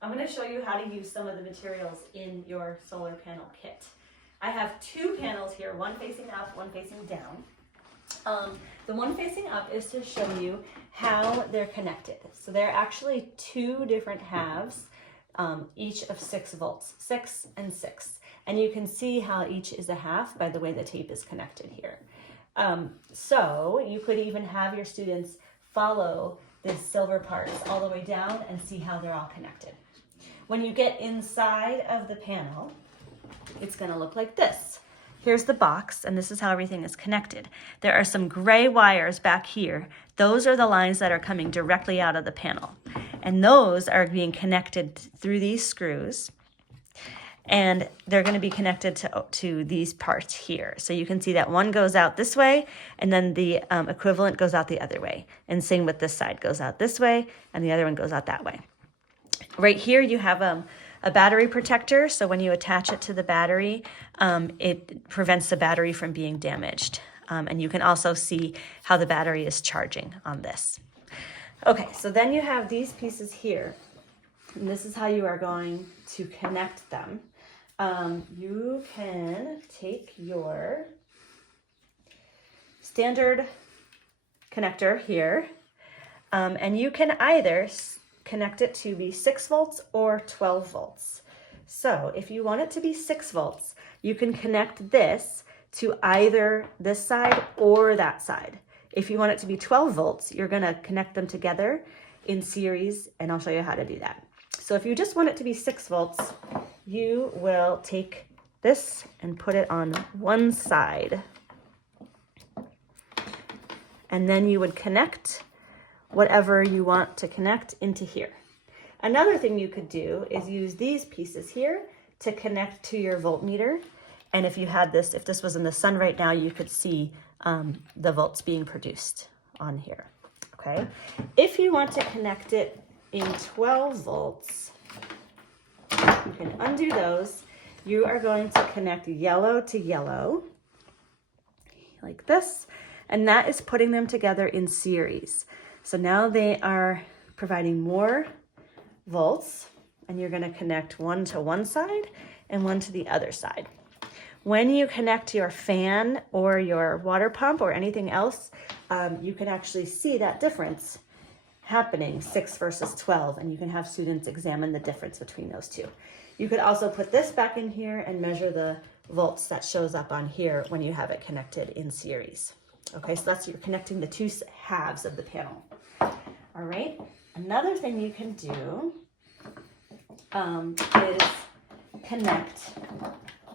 I'm going to show you how to use some of the materials in your solar panel kit. I have two panels here, one facing up, one facing down. The one facing up is to show you how they're connected. So they're actually two different halves, each of 6 volts, 6 and 6. And you can see how each is a half by the way the tape is connected here. So you could even have your students follow the silver parts all the way down and see how they're all connected. When you get inside of the panel, it's going to look like this. Here's the box, and this is how everything is connected. There are some gray wires back here. Those are the lines that are coming directly out of the panel. And those are being connected through these screws. And they're going to be connected to these parts here. So you can see that one goes out this way, and then the equivalent goes out the other way. And same with this side, goes out this way, and the other one goes out that way. Right here you have a battery protector, so when you attach it to the battery, it prevents the battery from being damaged. And you can also see how the battery is charging on this. Okay, so then you have these pieces here, and this is how you are going to connect them. You can take your standard connector here, and you can either connect it to be 6 volts or 12 volts. So if you want it to be 6 volts, you can connect this to either this side or that side. If you want it to be 12 volts, you're going to connect them together in series, and I'll show you how to do that. So if you just want it to be 6 volts, you will take this and put it on one side. And then you would connect whatever you want to connect into here. Another thing you could do is use these pieces here to connect to your voltmeter. And if you had this, if this was in the sun right now, you could see the volts being produced on here, okay? If you want to connect it in 12 volts, you can undo those. You are going to connect yellow to yellow, like this, and that is putting them together in series. So now they are providing more volts, and you're going to connect one to one side and one to the other side. When you connect your fan or your water pump or anything else, you can actually see that difference happening, 6 versus 12, and you can have students examine the difference between those two. You could also put this back in here and measure the volts that shows up on here when you have it connected in series. Okay, so that's, you're connecting the two halves of the panel. All right, another thing you can do is connect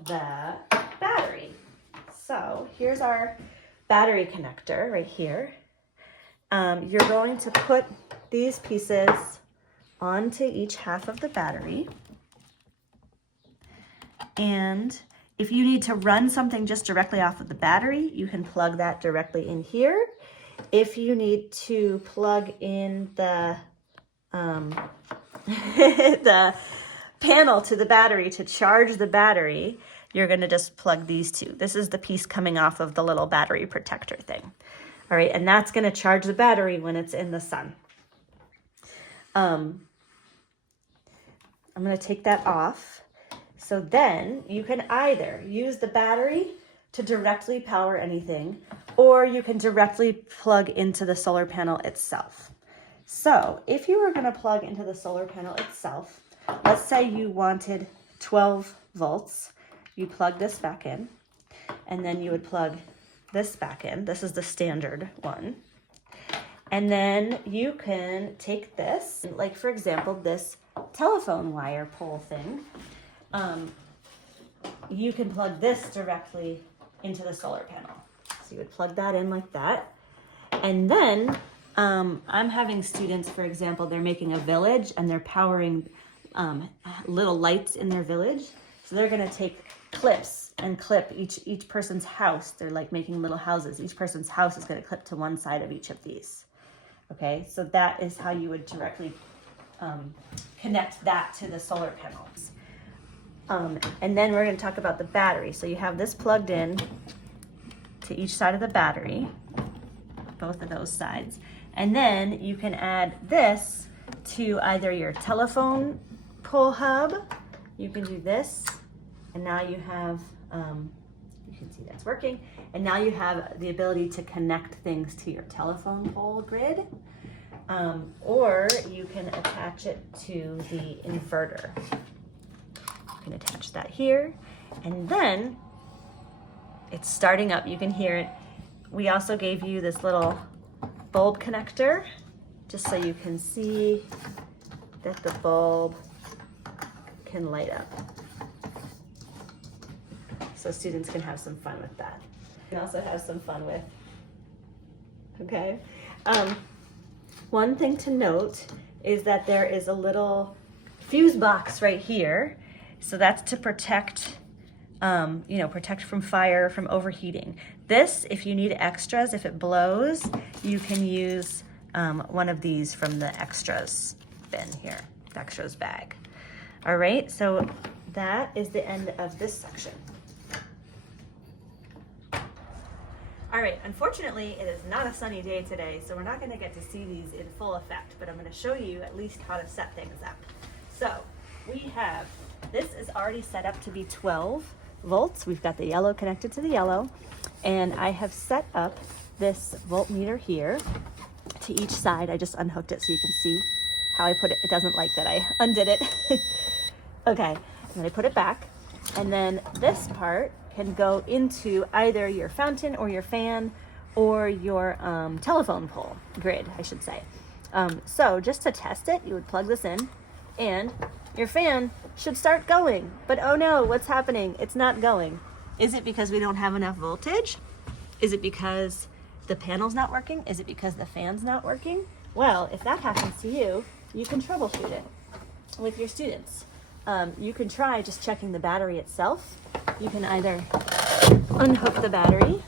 the battery. So here's our battery connector right here. You're going to put these pieces onto each half of the battery. And if you need to run something just directly off of the battery, you can plug that directly in here. If you need to plug in the the panel to the battery to charge the battery, you're going to just plug these two. This is the piece coming off of the little battery protector thing. All right, and that's going to charge the battery when it's in the sun. I'm going to take that off. So then you can either use the battery to directly power anything, or you can directly plug into the solar panel itself. So if you were going to plug into the solar panel itself, let's say you wanted 12 volts, you plug this back in, and then you would plug this back in. This is the standard one. And then you can take this, like for example, this telephone wire pole thing. You can plug this directly into the solar panel. So you would plug that in like that. And then I'm having students, for example, they're making a village and they're powering little lights in their village. So they're gonna take clips and clip each person's house. They're like making little houses. Each person's house is gonna clip to one side of each of these. Okay, so that is how you would directly connect that to the solar panels. And then we're going to talk about the battery. So you have this plugged in to each side of the battery, both of those sides. And then you can add this to either your telephone charcoal hub, you can do this, and now you have, you can see that's working, and now you have the ability to connect things to your telephone pole grid, or you can attach it to the inverter. You can attach that here, and then it's starting up. You can hear it. We also gave you this little bulb connector, just so you can see that the bulb can light up. So students can have some fun with that. You can also have some fun with, okay? One thing to note is that there is a little fuse box right here. So that's to protect, protect from fire, from overheating. This, if you need extras, if it blows, you can use one of these from the extras bin here, the extras bag. All right, so that is the end of this section. All right, unfortunately, it is not a sunny day today, so we're not gonna get to see these in full effect, but I'm gonna show you at least how to set things up. So we have, this is already set up to be 12 volts. We've got the yellow connected to the yellow, and I have set up this voltmeter here to each side. I just unhooked it so you can see how I put it. It doesn't like that I undid it. Okay, and then I put it back, and then this part can go into either your fountain or your fan or your telephone pole grid, I should say. So just to test it, you would plug this in, and your fan should start going. But oh no, what's happening? It's not going. Is it because we don't have enough voltage? Is it because the panel's not working? Is it because the fan's not working? Well, if that happens to you, you can troubleshoot it with your students. You can try just checking the battery itself. You can either unhook the battery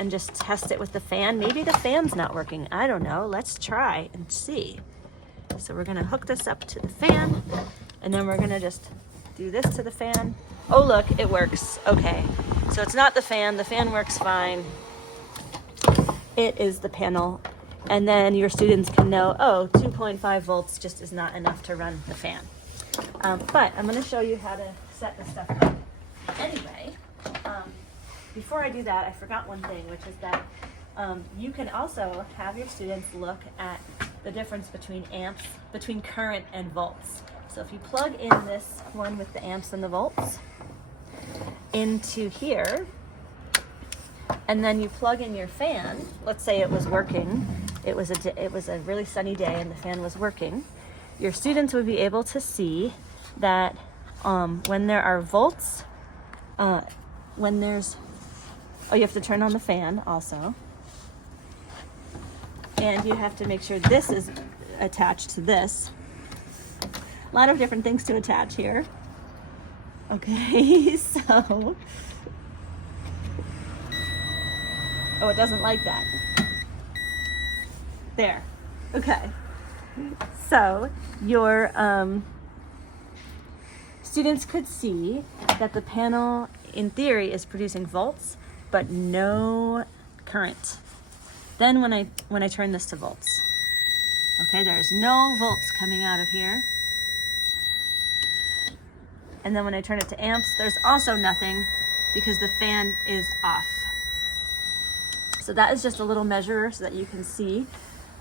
and just test it with the fan. Maybe the fan's not working. I don't know. Let's try and see. So we're gonna hook this up to the fan, and then we're gonna just do this to the fan. Oh look, it works. Okay, so it's not the fan works fine. It is the panel. And then your students can know, oh, 2.5 volts just is not enough to run the fan. But I'm gonna show you how to set this stuff up. Anyway, before I do that, I forgot one thing, which is that you can also have your students look at the difference between amps, between current and volts. So if you plug in this one with the amps and the volts into here, and then you plug in your fan, let's say it was working, it was a really sunny day and the fan was working, your students would be able to see that when there are volts, you have to turn on the fan also. And you have to make sure this is attached to this. A lot of different things to attach here. Okay, so. Oh, it doesn't like that. There. Okay. So your students could see that the panel, in theory, is producing volts, but no current. Then when I turn this to volts, okay, there's no volts coming out of here. And then when I turn it to amps, there's also nothing because the fan is off. So that is just a little measurer so that you can see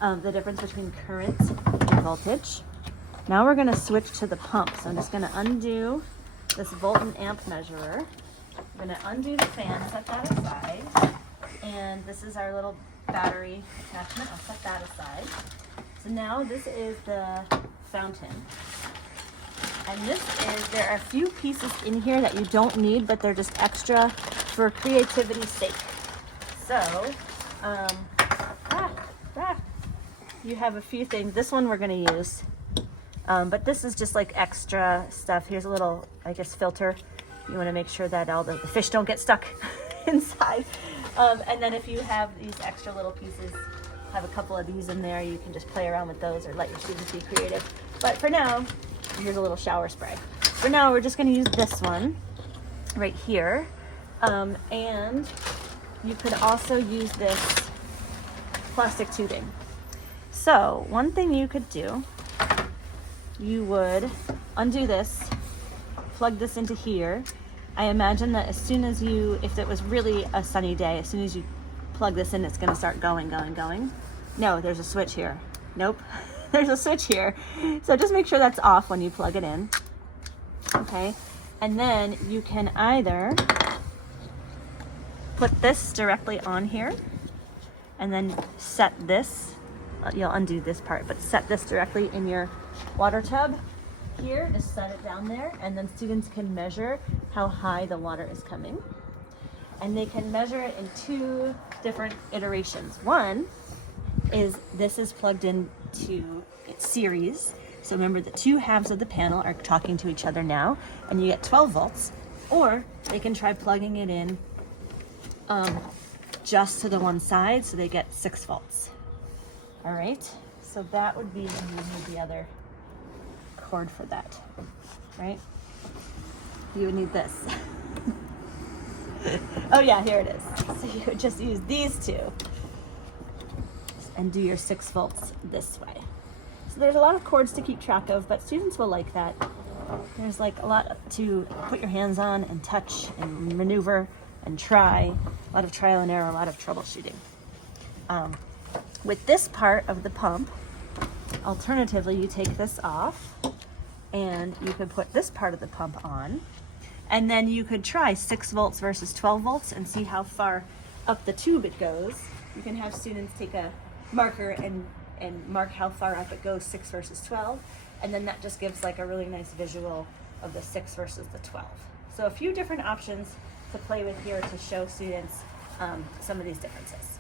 the difference between current and voltage. Now we're gonna switch to the pump. So I'm just gonna undo this volt and amp measurer. I'm gonna undo the fan, set that aside. And this is our little battery attachment. I'll set that aside. So now this is the fountain. And there are a few pieces in here that you don't need, but they're just extra for creativity's sake. So, you have a few things. This one we're gonna use, but this is just like extra stuff. Here's a little, I guess, filter. You wanna make sure that all the fish don't get stuck inside. And then if you have these extra little pieces, have a couple of these in there, you can just play around with those or let your students be creative. But for now, here's a little shower spray. For now, we're just gonna use this one right here. And you could also use this plastic tubing. So one thing you could do, you would undo this, plug this into here. I imagine that as soon as you, if it was really a sunny day, as soon as you plug this in, it's gonna start going. No, there's a switch here. Nope, there's a switch here. So just make sure that's off when you plug it in, okay? And then you can either put this directly on here and then set this, you'll undo this part, but set this directly in your water tub here, just set it down there, and then students can measure how high the water is coming. And they can measure it in 2 different iterations. One is this is plugged into its series. So remember, the 2 halves of the panel are talking to each other now, and you get 12 volts. Or they can try plugging it in just to the one side, so they get 6 volts. All right, so that would be, you need the other cord for that, right? You would need this. Oh yeah, here it is. So you would just use these 2 and do your 6 volts this way. So there's a lot of cords to keep track of, but students will like that. There's like a lot to put your hands on and touch and maneuver and try. A lot of trial and error, a lot of troubleshooting. With this part of the pump, alternatively, you take this off and you could put this part of the pump on, and then you could try 6 volts versus 12 volts and see how far up the tube it goes. You can have students take a marker and mark how far up it goes, 6 versus 12, and then that just gives like a really nice visual of the 6 versus the 12. So a few different options to play with here to show students some of these differences.